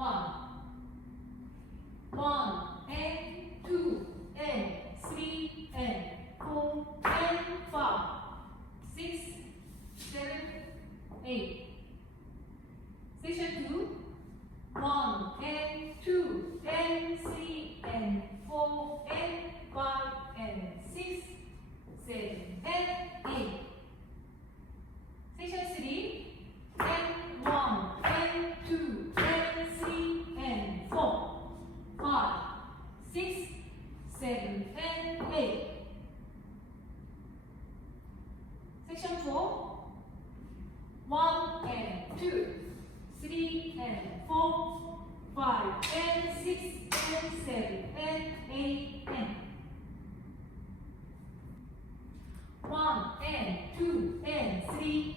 1 and 2 and 3 and 4 and 5 6 7 8 Section 2 1 and 2 and 3 and 4 and 5 and 6 7 and 8 Section 3 and 1 and 2 and 3 and 4 5 6 7 and 8 Section 4 1 and 2 3 and 4 5 and 6 and 7 and 8 and 1 and 2 and 3